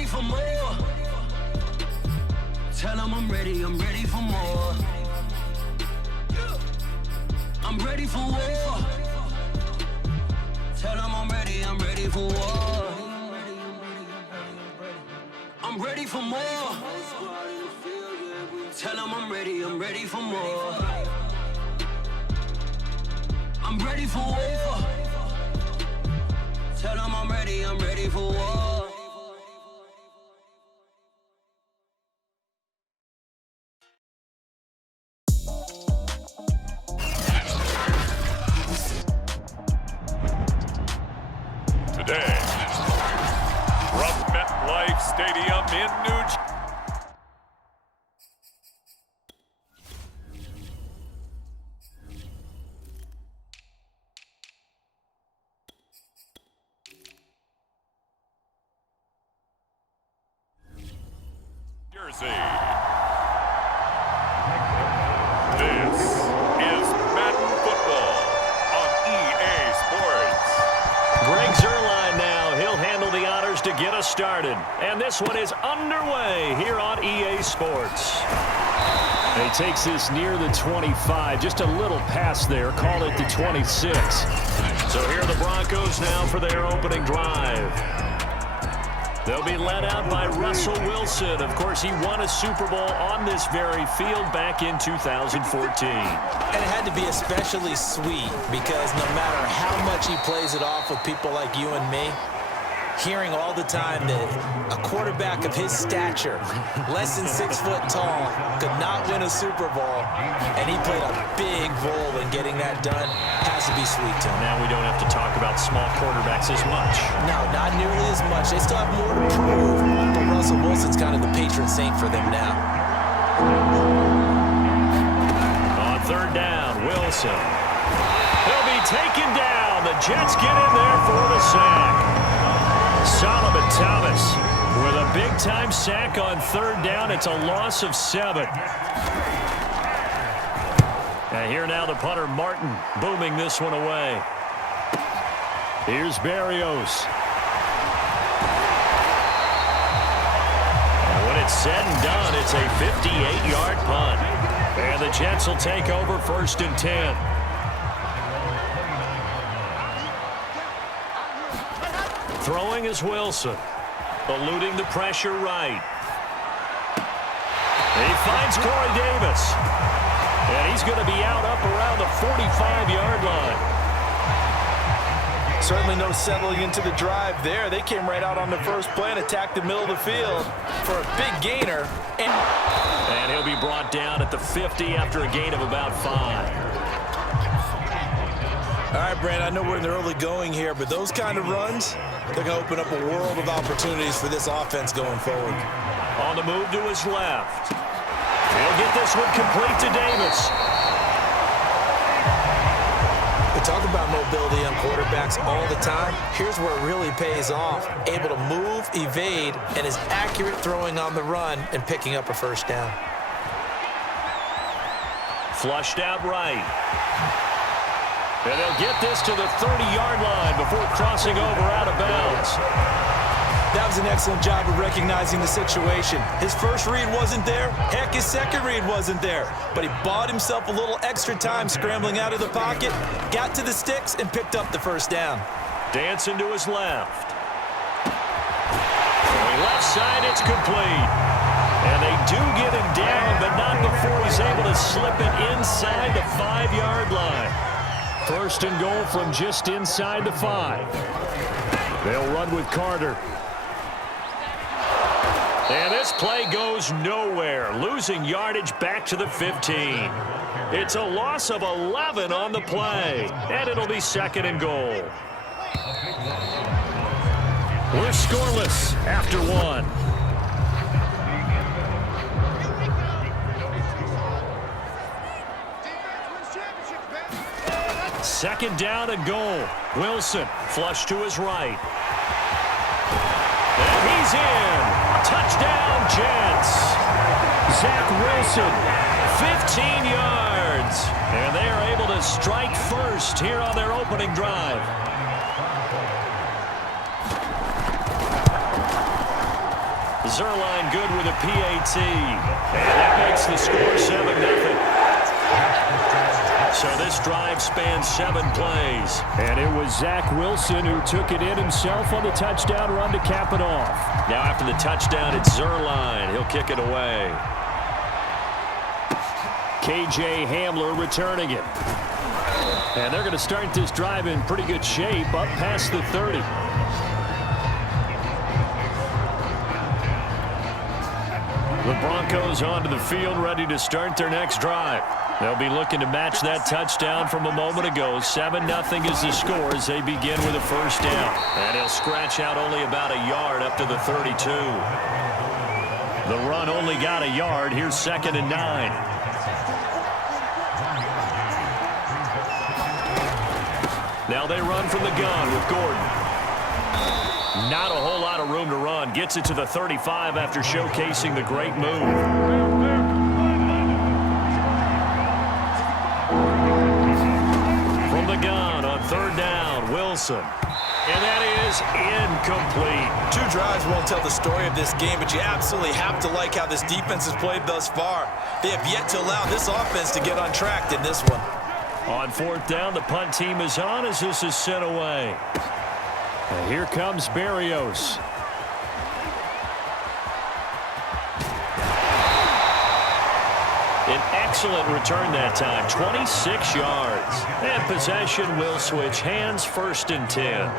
ready for more. Tell them I'm ready for more. I'm ready for war. Tell them I'm ready for war. I'm ready for more. Tell them I'm ready for more. I'm ready for war. Tell them I'm ready for war. Today, from MetLife Stadium in New Jersey. This is Madden Football on EA Sports. Greg Zuerlein now. He'll handle the honors to get us started. And this one is underway here on EA Sports. He takes this near the 25. Just a little pass there. Call it the 26. So here are the Broncos now for their opening drive. They'll be led out by Russell Wilson. Of course, he won a Super Bowl on this very field back in 2014. And it had to be especially sweet because no matter how much he plays it off with people like you and me, hearing all the time that a quarterback of his stature, less than 6 foot tall, could not win a Super Bowl, and he played a big role in getting that done, has to be sweet to him. Now we don't have to talk about small quarterbacks as much. No, not nearly as much. They still have more to prove, but Russell Wilson's kind of the patron saint for them now. On third down, Wilson. He'll be taken down. The Jets get in there for the sack. Solomon Thomas with a big-time sack on third down. It's a loss of 7. And here now the punter, Martin, booming this one away. Here's Berrios. And when it's said and done, it's a 58-yard punt. And the Jets will take over 1st and 10. Throwing is Wilson. Eluding the pressure right. He finds Corey Davis. And he's going to be out up around the 45-yard line. Certainly no settling into the drive there. They came right out on the first play and attacked the middle of the field for a big gainer. And he'll be brought down at the 50 after a gain of about 5. All right, Brand, I know we're in the early going here, but those kind of runs, they're going to open up a world of opportunities for this offense going forward. On the move to his left. He'll get this one complete to Davis. We talk about mobility on quarterbacks all the time. Here's where it really pays off. Able to move, evade, and is accurate throwing on the run and picking up a first down. Flushed out right. And they'll get this to the 30-yard line before crossing over out of bounds. That was an excellent job of recognizing the situation. His first read wasn't there. Heck, his second read wasn't there. But he bought himself a little extra time scrambling out of the pocket, got to the sticks, and picked up the first down. Dancing to his left. Left side, it's complete. And they do get him down, but not before he's able to slip it inside the 5-yard line. 1st and goal from just inside the 5. They'll run with Carter. And this play goes nowhere, losing yardage back to the 15. It's a loss of 11 on the play, and it'll be 2nd and goal. We're scoreless after 1. Second down and goal. Wilson flush to his right. And he's in. Touchdown, Jets. Zach Wilson, 15 yards. And they are able to strike first here on their opening drive. Zerline good with a PAT. And that makes the score 7-0. So this drive spans 7 plays. And it was Zach Wilson who took it in himself on the touchdown run to cap it off. Now after the touchdown, it's Zerline. He'll kick it away. KJ Hamler returning it. And they're going to start this drive in pretty good shape up past the 30. The Broncos onto the field ready to start their next drive. They'll be looking to match that touchdown from a moment ago. 7-0 is the score as they begin with a first down. And he'll scratch out only about a yard up to the 32. The run only got a yard. Here's 2nd and 9. Now they run from the gun with Gordon. Not a whole lot of room to run. Gets it to the 35 after showcasing the great move. From the gun on 3rd down, Wilson. And that is incomplete. 2 drives won't tell the story of this game, but you absolutely have to like how this defense has played thus far. They have yet to allow this offense to get on track in this one. On 4th down, the punt team is on as this is sent away. And here comes Berrios. An excellent return that time, 26 yards. And possession will switch hands, 1st and 10.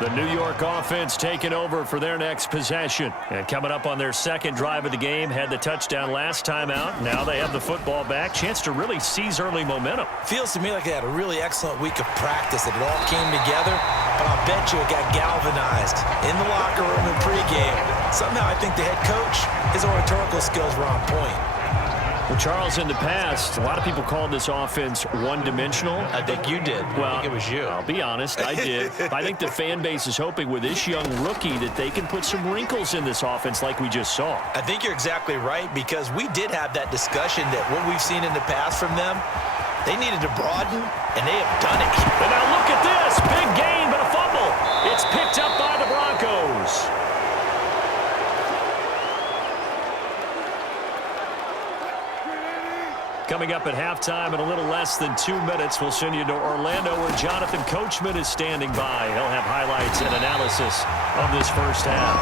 The New York offense taking over for their next possession. And coming up on their 2nd drive of the game, had the touchdown last time out. Now they have the football back. Chance to really seize early momentum. Feels to me like they had a really excellent week of practice, that it all came together. But I'll bet you it got galvanized in the locker room in pregame. Somehow I think the head coach, his oratorical skills were on point. Well, Charles, in the past, a lot of people called this offense one-dimensional. I think you did. Well, I think it was you. I'll be honest, I did. I think the fan base is hoping with this young rookie that they can put some wrinkles in this offense like we just saw. I think you're exactly right, because we did have that discussion that what we've seen in the past from them, they needed to broaden, and they have done it. And now look at this. Big gain, but a fumble. It's picked up by the Broncos. Coming up at halftime in a little less than 2 minutes, we'll send you to Orlando where Jonathan Coachman is standing by. He'll have highlights and analysis of this first half.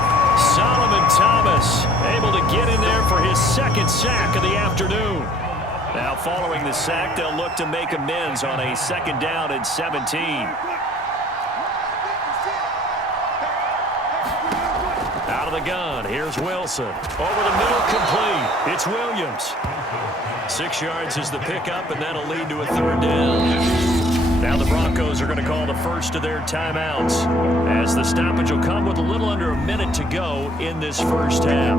Solomon Thomas able to get in there for his 2nd sack of the afternoon. Now following the sack, they'll look to make amends on a 2nd down and 17. Out of the gun, here's Wilson. Over the middle, complete. It's Williams. 6 yards is the pickup, and that'll lead to a 3rd down. Now the Broncos are going to call the first of their timeouts, as the stoppage will come with a little under a minute to go in this first half.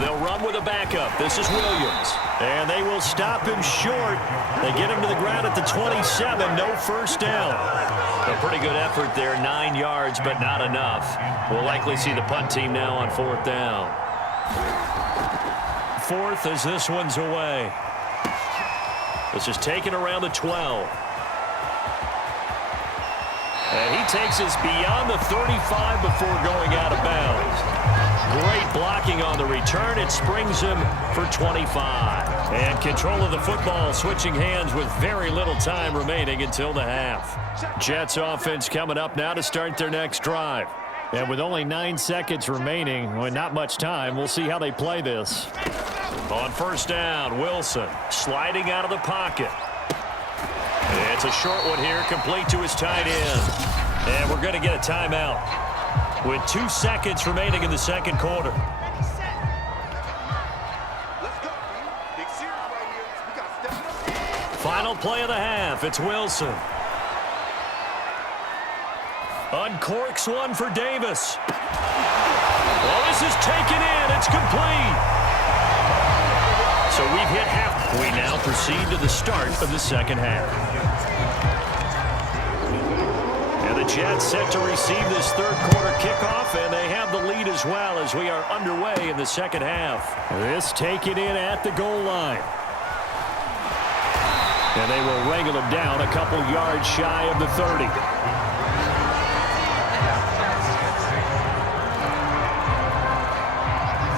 They'll run with a backup. This is Williams. And they will stop him short. They get him to the ground at the 27. No first down. A pretty good effort there. 9 yards, but not enough. We'll likely see the punt team now on 4th down. 4th as this one's away. This is taken around the 12. And he takes us beyond the 35 before going out of bounds. Great blocking on the return. It springs him for 25. And control of the football switching hands with very little time remaining until the half. Jets offense coming up now to start their next drive. And with only 9 seconds remaining, well, not much time, we'll see how they play this. On 1st down, Wilson sliding out of the pocket. It's a short one here, complete to his tight end. And we're going to get a timeout with 2 seconds remaining in the 2nd quarter. Final play of the half. It's Wilson. Uncorks one for Davis. Well, this is taken in. It's complete. So we've hit half. We now proceed to the start of the 2nd half. And the Jets set to receive this 3rd quarter kickoff, and they have the lead as well as we are underway in the 2nd half. This taken in at the goal line. And they will wrangle him down a couple yards shy of the 30.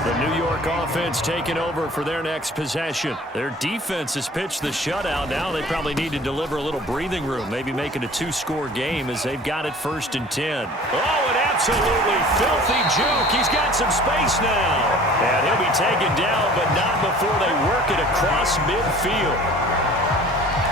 The New York offense taking over for their next possession. Their defense has pitched the shutout. Now they probably need to deliver a little breathing room, maybe make it a 2-score game as they've got it 1st and 10. Oh, an absolutely filthy juke. He's got some space now. And he'll be taken down, but not before they work it across midfield.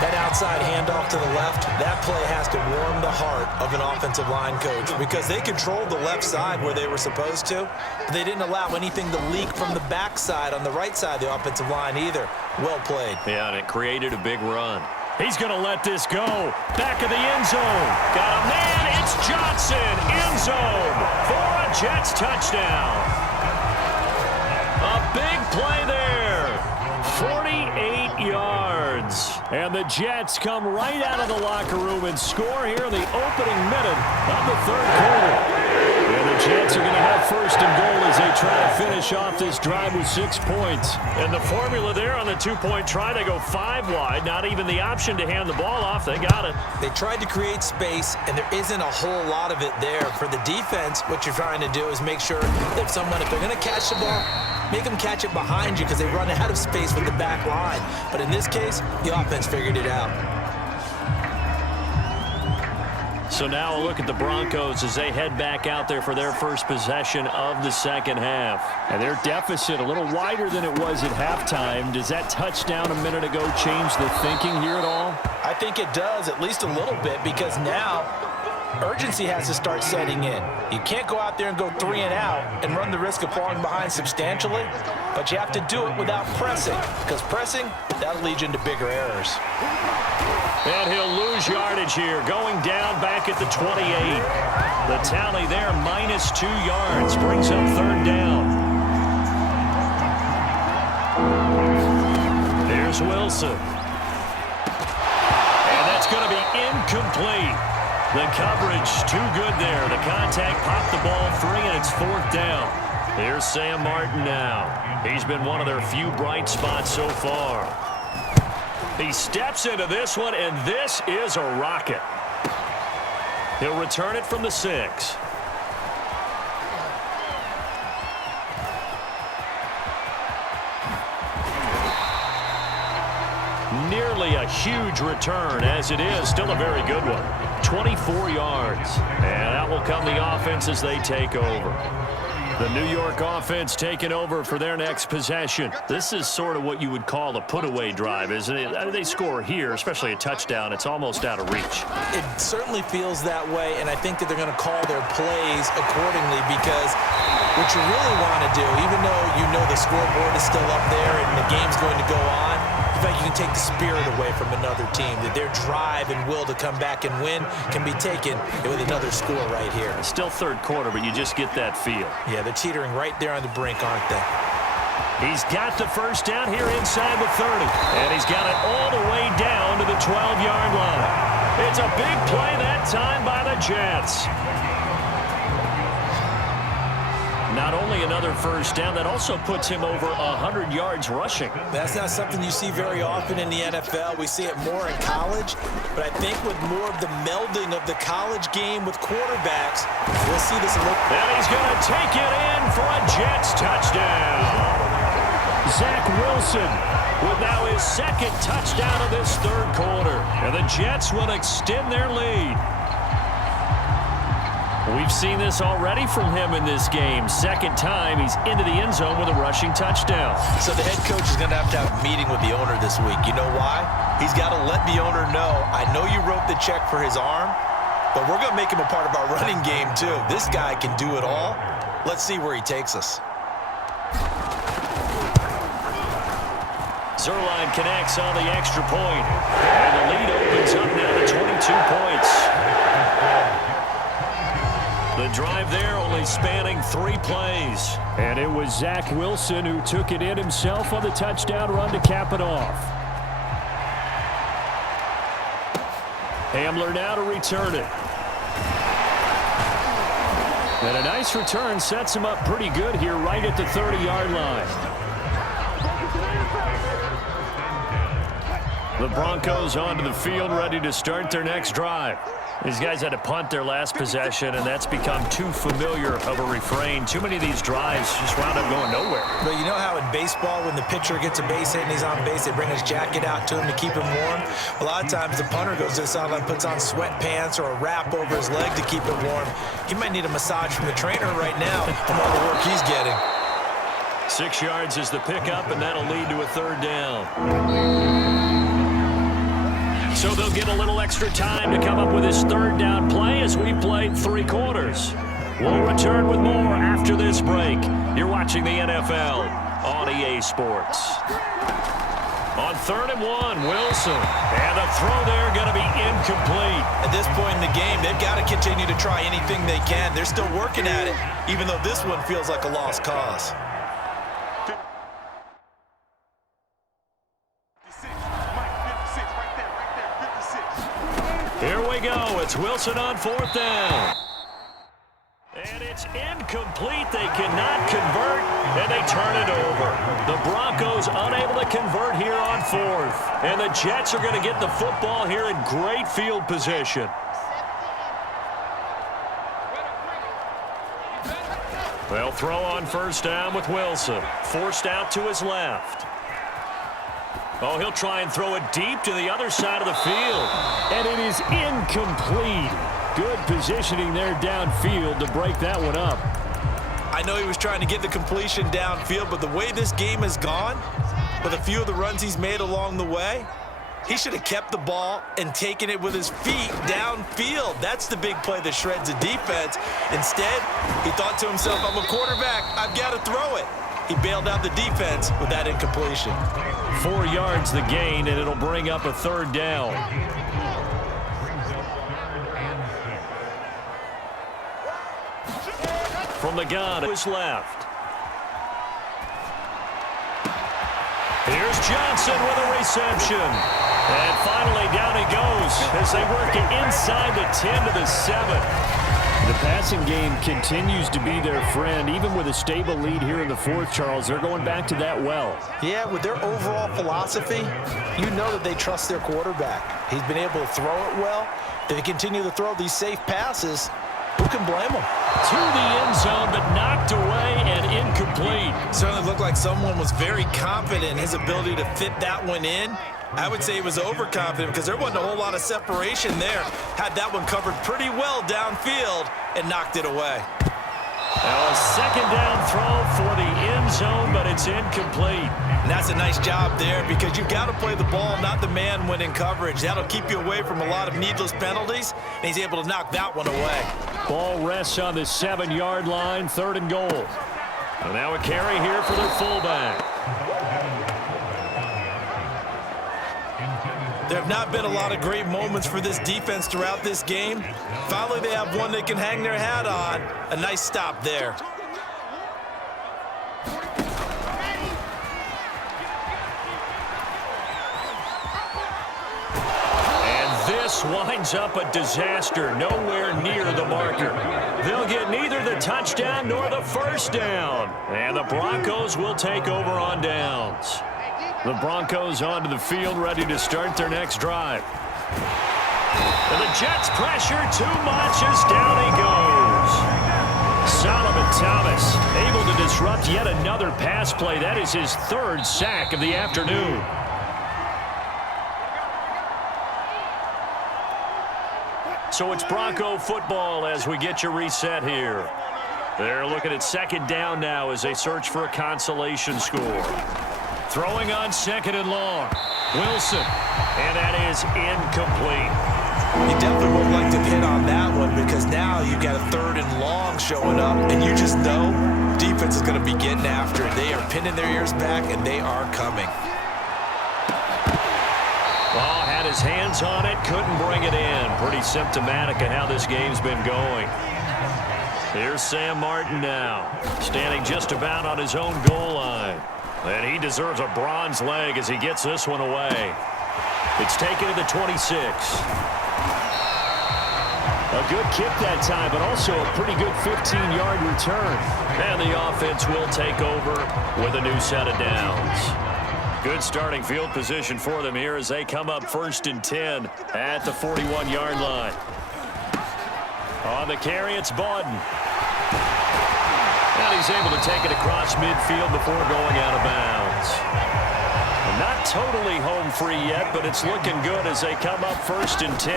That outside handoff to the left, that play has to warm the heart of an offensive line coach because they controlled the left side where they were supposed to, but they didn't allow anything to leak from the backside on the right side of the offensive line either. Well played. Yeah, and it created a big run. He's going to let this go. Back of the end zone. Got a man. It's Johnson. End zone for a Jets touchdown. A big play there. 48 yards. And the Jets come right out of the locker room and score here in the opening minute of the 3rd quarter. And the Jets are going to have 1st and goal as they try to finish off this drive with 6 points. And the formula there on the 2-point try, they go 5 wide. Not even the option to hand the ball off. They got it. They tried to create space, and there isn't a whole lot of it there. For the defense, what you're trying to do is make sure that if they're going to catch the ball, make them catch it behind you because they run out of space with the back line. But in this case, the offense figured it out. So now a look at the Broncos as they head back out there for their first possession of the second half. And their deficit a little wider than it was at halftime. Does that touchdown a minute ago change the thinking here at all? I think it does, at least a little bit, because now urgency has to start setting in. You can't go out there and go 3 and out and run the risk of falling behind substantially, but you have to do it without pressing, because pressing, that'll lead you into bigger errors. And he'll lose yardage here, going down back at the 28. The tally there, -2 yards, brings up 3rd down. Here's Wilson. And that's going to be incomplete. The coverage too good there. The contact popped the ball free, and it's 4th down. Here's Sam Martin now. He's been one of their few bright spots so far. He steps into this one, and this is a rocket. He'll return it from the 6. Nearly a huge return, as it is still a very good one. 24 yards. And out will come the offense as they take over. The New York offense taking over for their next possession. This is sort of what you would call a put-away drive, isn't it? They score here, especially a touchdown. It's almost out of reach. It certainly feels that way, and I think that they're going to call their plays accordingly because what you really want to do, even though you know the scoreboard is still up there and the game's going to go on, in fact, you can take the spirit away from another team, that their drive and will to come back and win can be taken with another score right here. It's still 3rd quarter, but you just get that feel. Yeah, they're teetering right there on the brink, aren't they? He's got the 1st down here inside the 30. And he's got it all the way down to the 12-yard line. It's a big play that time by the Jets. Not only another 1st down, that also puts him over 100 yards rushing. That's not something you see very often in the NFL. We see it more in college, but I think with more of the melding of the college game with quarterbacks, we'll see this a little. And he's going to take it in for a Jets touchdown. Zach Wilson with now his 2nd touchdown of this 3rd quarter. And the Jets will extend their lead. We've seen this already from him in this game. 2nd time he's into the end zone with a rushing touchdown. So the head coach is going to have a meeting with the owner this week. You know why? He's got to let the owner know, I know you wrote the check for his arm, but we're going to make him a part of our running game too. This guy can do it all. Let's see where he takes us. Zerline connects on the extra point. And the lead opens up now to 22 points. The drive there only spanning 3 plays. And it was Zach Wilson who took it in himself on the touchdown run to cap it off. Hamler now to return it. And a nice return sets him up pretty good here right at the 30-yard line. The Broncos onto the field, ready to start their next drive. These guys had to punt their last possession, and that's become too familiar of a refrain. Too many of these drives just wound up going nowhere. But you know how in baseball, when the pitcher gets a base hit and he's on base, they bring his jacket out to him to keep him warm? A lot of times the punter goes to the sideline, puts on sweatpants or a wrap over his leg to keep it warm. He might need a massage from the trainer right now from all the work he's getting. 6 yards is the pickup, and that'll lead to a third down. So they'll get a little extra time to come up with his third down play as we've played 3 quarters. We'll return with more after this break. You're watching the NFL on EA Sports. On 3rd and 1, Wilson. And the throw there going to be incomplete. At this point in the game, they've got to continue to try anything they can. They're still working at it, even though this one feels like a lost cause. Here we go. It's Wilson on 4th down. And it's incomplete. They cannot convert, and they turn it over. The Broncos unable to convert here on 4th. And the Jets are going to get the football here in great field position. They'll throw on 1st down with Wilson. Forced out to his left. Oh, he'll try and throw it deep to the other side of the field. And it is incomplete. Good positioning there downfield to break that one up. I know he was trying to get the completion downfield, but the way this game has gone, with a few of the runs he's made along the way, he should have kept the ball and taken it with his feet downfield. That's the big play that shreds the defense. Instead, he thought to himself, I'm a quarterback, I've got to throw it. He bailed out the defense with that incompletion. 4 yards the gain, and it'll bring up a 3rd down. From the gun to his left. Here's Johnson with a reception. And finally down he goes as they work it inside the 10 to the 7. The passing game continues to be their friend. Even with a stable lead here in the 4th, Charles, they're going back to that well. Yeah, with their overall philosophy, you know that they trust their quarterback. He's been able to throw it well. If they continue to throw these safe passes, who can blame them? To the end zone, but knocked away and incomplete. Certainly looked like someone was very confident in his ability to fit that one in. I would say he was overconfident because there wasn't a whole lot of separation there. Had that one covered pretty well downfield and knocked it away. Now a 2nd down throw for the end zone, but it's incomplete. And that's a nice job there because you've got to play the ball, not the man when in coverage. That'll keep you away from a lot of needless penalties, and he's able to knock that one away. Ball rests on the 7-yard line, 3rd and goal. And now a carry here for their fullback. There have not been a lot of great moments for this defense throughout this game. Finally, they have one they can hang their hat on. A nice stop there. And this winds up a disaster, nowhere near the marker. They'll get neither the touchdown nor the 1st down. And the Broncos will take over on downs. The Broncos onto the field, ready to start their next drive. And the Jets pressure too much as down he goes. Solomon Thomas able to disrupt yet another pass play. That is his 3rd sack of the afternoon. So it's Bronco football as we get you reset here. They're looking at 2nd down now as they search for a consolation score. Throwing on 2nd and long. Wilson. And that is incomplete. You definitely would like to hit on that one because now you've got a 3rd and long showing up, and you just know defense is going to be getting after it. They are pinning their ears back, and they are coming. Oh, had his hands on it, couldn't bring it in. Pretty symptomatic of how this game's been going. Here's Sam Martin now, standing just about on his own goal line. And he deserves a bronze leg as he gets this one away. It's taken to the 26. A good kick that time, but also a pretty good 15-yard return. And the offense will take over with a new set of downs. Good starting field position for them here as they come up 1st and 10 at the 41-yard line. On the carry, it's Bawden. And he's able to take it across midfield before going out of bounds. Not totally home free yet, but it's looking good as they come up 1st and 10.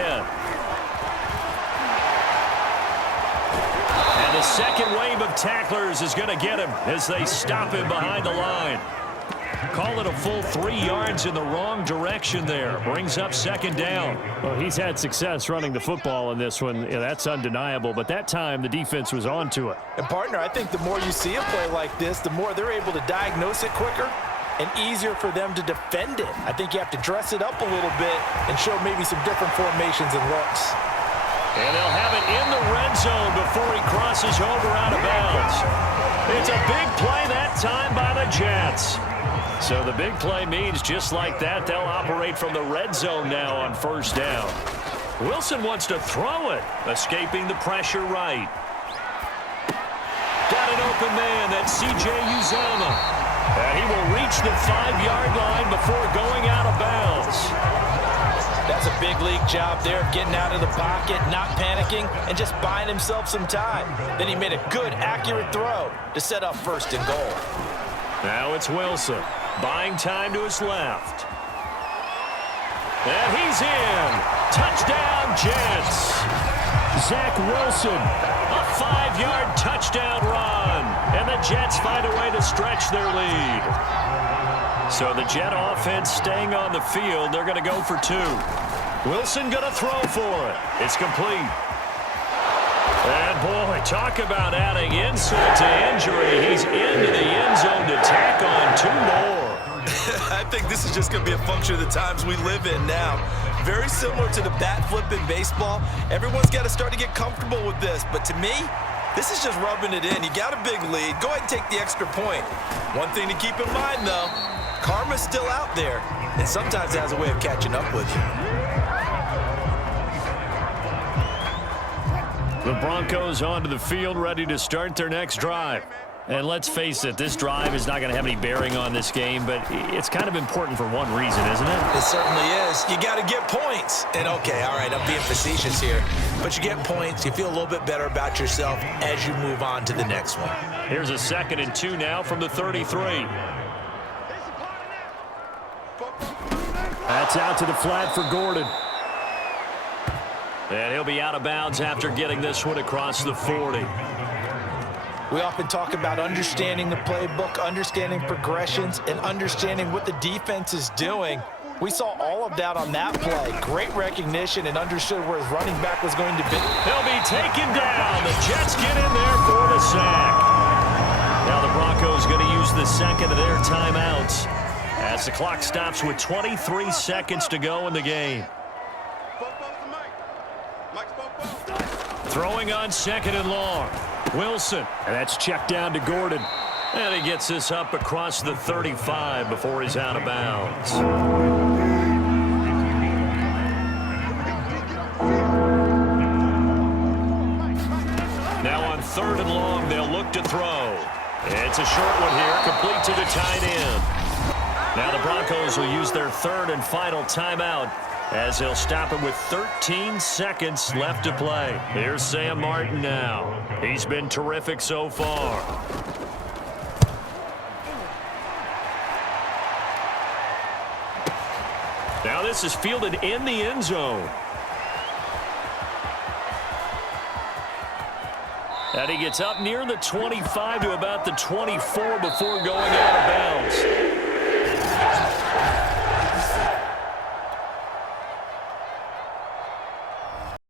And the second wave of tacklers is going to get him as they stop him behind the line. Call it a full 3 yards in the wrong direction there. Brings up 2nd down. Well, he's had success running the football in this one. Yeah, that's undeniable. But that time, the defense was onto it. And, partner, I think the more you see a play like this, the more they're able to diagnose it quicker and easier for them to defend it. I think you have to dress it up a little bit and show maybe some different formations and looks. And they'll have it in the red zone before he crosses over out of bounds. It's a big play that time by the Jets. So the big play means just like that, they'll operate from the red zone now on 1st down. Wilson wants to throw it, escaping the pressure right. Got an open man, that's C.J. Uzomah. And he will reach the 5-yard line before going out of bounds. That's a big league job there of getting out of the pocket, not panicking, and just buying himself some time. Then he made a good, accurate throw to set up 1st and goal. Now it's Wilson, buying time to his left. And he's in. Touchdown, Jets. Zach Wilson, a 5-yard touchdown run. And the Jets find a way to stretch their lead. So the Jet offense staying on the field. They're going to go for 2. Wilson going to throw for it. It's complete. And, boy, talk about adding insult to injury. He's into the end zone to tack on 2 more. I think this is just going to be a function of the times we live in now. Very similar to the bat flip in baseball. Everyone's got to start to get comfortable with this. But to me, this is just rubbing it in. You got a big lead. Go ahead and take the extra point. One thing to keep in mind, though, karma's still out there, and sometimes it has a way of catching up with you. The Broncos onto the field, ready to start their next drive. And let's face it, this drive is not going to have any bearing on this game, but it's kind of important for one reason, isn't it? It certainly is. You got to get points. And, okay, all right, I'm being facetious here. But you get points, you feel a little bit better about yourself as you move on to the next one. Here's a 2nd and 2 now from the 33. That's out to the flat for Gordon. And he'll be out of bounds after getting this one across the 40. We often talk about understanding the playbook, understanding progressions, and understanding what the defense is doing. We saw all of that on that play. Great recognition and understood where his running back was going to be. He'll be taken down. The Jets get in there for the sack. Now the Broncos going to use the 2nd of their timeouts as the clock stops with 23 seconds to go in the game. Throwing on 2nd and long. Wilson. And that's checked down to Gordon. And he gets this up across the 35 before he's out of bounds. Now on 3rd and long, they'll look to throw. It's a short one here, complete to the tight end. Now the Broncos will use their 3rd and final timeout as they'll stop him with 13 seconds left to play. Here's Sam Martin now. He's been terrific so far. Now this is fielded in the end zone. And he gets up near the 25 to about the 24 before going out of bounds.